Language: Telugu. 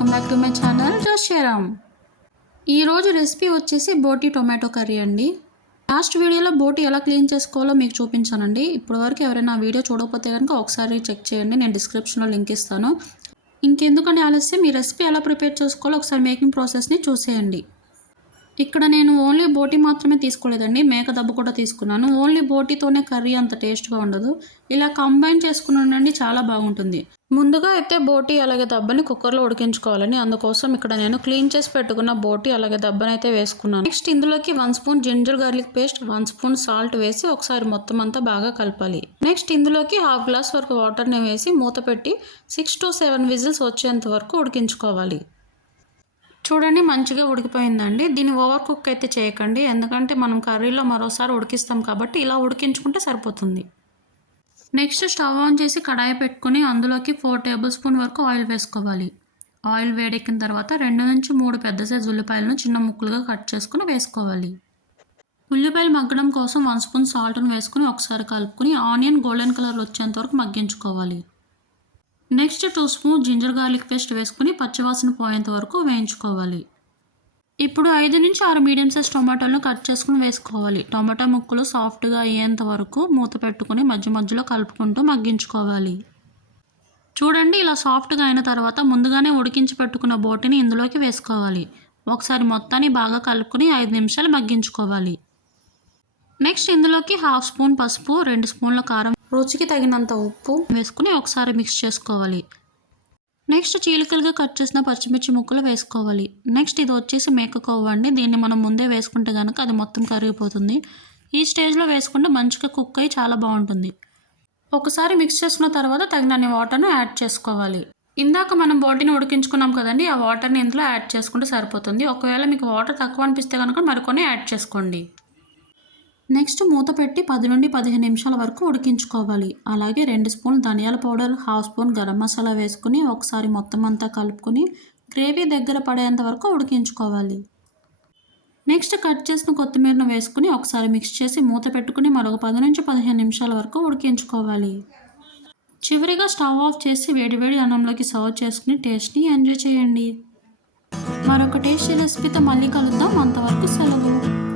Welcome back to my channel Josheram ఈరోజు రెసిపీ వచ్చేసి బోటి టొమాటో కర్రీ అండి. లాస్ట్ వీడియోలో బోటి ఎలా క్లీన్ చేసుకోవాలో మీకు చూపించానండి. ఇప్పటివరకు ఎవరైనా వీడియో చూడకపోతే కనుక ఒకసారి చెక్ చేయండి. నేను డిస్క్రిప్షన్లో లింక్ ఇస్తాను. ఇంకెందుకని ఆలస్యం? ఈ రెసిపీ ఎలా ప్రిపేర్ చేసుకోవాలో ఒకసారి మేకింగ్ ప్రాసెస్ని చూసేయండి. ఇక్కడ నేను ఓన్లీ బోటి మాత్రమే తీసుకోలేదండి. మేక దెబ్బ కూడా తీసుకున్నాను. ఓన్లీ బోటితోనే కర్రీ అంత టేస్ట్గా ఉండదు. ఇలా కంబైన్ చేసుకున్నానండి చాలా బాగుంటుంది. ముందుగా అయితే బోటి అలాగే దబ్బని కుక్కర్లో ఉడికించుకోవాలని అందుకోసం ఇక్కడ నేను క్లీన్ చేసి పెట్టుకున్న బోటి అలాగే దబ్బని అయితే వేసుకున్నాను. నెక్స్ట్ ఇందులోకి one spoon ginger garlic paste one spoon salt వేసి ఒకసారి మొత్తం అంతా బాగా కలపాలి. నెక్స్ట్ ఇందులోకి హాఫ్ గ్లాస్ వరకు వాటర్ని వేసి మూత పెట్టి సిక్స్ టు సెవెన్ విజిల్స్ వచ్చేంత వరకు ఉడికించుకోవాలి. చూడండి మంచిగా ఉడికిపోయిందండి. దీన్ని ఓవర్ కుక్ అయితే చేయకండి. ఎందుకంటే మనం కర్రీలో మరోసారి ఉడికిస్తాం కాబట్టి ఇలా ఉడికించుకుంటే సరిపోతుంది. నెక్స్ట్ స్టవ్ ఆన్ చేసి కడాయి పెట్టుకుని అందులోకి ఫోర్ టేబుల్ స్పూన్ వరకు ఆయిల్ వేసుకోవాలి. ఆయిల్ వేడెక్కిన తర్వాత రెండు నుంచి మూడు పెద్ద సైజు ఉల్లిపాయలను చిన్న ముక్కలుగా కట్ చేసుకుని వేసుకోవాలి. ఉల్లిపాయలు మగ్గడం కోసం వన్ స్పూన్ సాల్ట్ను వేసుకుని ఒకసారి కలుపుకుని ఆనియన్ గోల్డెన్ కలర్ వచ్చేంత వరకు మగ్గించుకోవాలి. Next two spoon ginger garlic paste వేసుకుని పచ్చివాసన పోయేంత వరకు వేయించుకోవాలి. ఇప్పుడు ఐదు నుంచి ఆరు మీడియం సైజ్ టొమాటోలను కట్ చేసుకుని వేసుకోవాలి. టొమాటో ముక్కలు సాఫ్ట్గా అయ్యేంత వరకు మూత పెట్టుకుని మధ్య మధ్యలో కలుపుకుంటూ మగ్గించుకోవాలి. చూడండి ఇలా సాఫ్ట్గా అయిన తర్వాత ముందుగానే ఉడికించి పెట్టుకున్న బోటిని ఇందులోకి వేసుకోవాలి. ఒకసారి మొత్తాన్ని బాగా కలుపుకొని ఐదు నిమిషాలు మగ్గించుకోవాలి. నెక్స్ట్ ఇందులోకి హాఫ్ స్పూన్ పసుపు రెండు స్పూన్ల కారం రుచికి తగినంత ఉప్పు వేసుకుని ఒకసారి మిక్స్ చేసుకోవాలి. నెక్స్ట్ చీలికలుగా కట్ చేసిన పచ్చిమిర్చి ముక్కలు వేసుకోవాలి. నెక్స్ట్ ఇది వచ్చేసి మేక కొవ్వు అండి. దీన్ని మనం ముందే వేసుకుంటే కనుక అది మొత్తం కరిగిపోతుంది. ఈ స్టేజ్లో వేసుకుంటే మంచిగా కుక్ అయ్యి చాలా బాగుంటుంది. ఒకసారి మిక్స్ చేసుకున్న తర్వాత తగినన్ని వాటర్ను యాడ్ చేసుకోవాలి. ఇందాక మనం బోటిని ఉడికించుకున్నాం కదండి ఆ వాటర్ని ఇందులో యాడ్ చేసుకుంటే సరిపోతుంది. ఒకవేళ మీకు వాటర్ తక్కువ అనిపిస్తే కనుక మరికొన్ని యాడ్ చేసుకోండి. నెక్స్ట్ మూత పెట్టి పది నుండి పదిహేను నిమిషాల వరకు ఉడికించుకోవాలి. అలాగే రెండు స్పూన్లు ధనియాల powder half spoon garam masala వేసుకుని ఒకసారి మొత్తం అంతా కలుపుకొని గ్రేవీ దగ్గర పడేంత వరకు ఉడికించుకోవాలి. నెక్స్ట్ కట్ చేసిన కొత్తిమీరను వేసుకుని ఒకసారి మిక్స్ చేసి మూత పెట్టుకుని మరొక పది నుంచి పదిహేను నిమిషాల వరకు ఉడికించుకోవాలి. చివరిగా స్టవ్ ఆఫ్ చేసి వేడివేడి అన్నంలోకి సర్వ్ చేసుకుని టేస్ట్ని ఎంజాయ్ చేయండి. మరొక టేస్టీ రెసిపీతో మళ్ళీ కలుద్దాం. అంతవరకు సెలవు.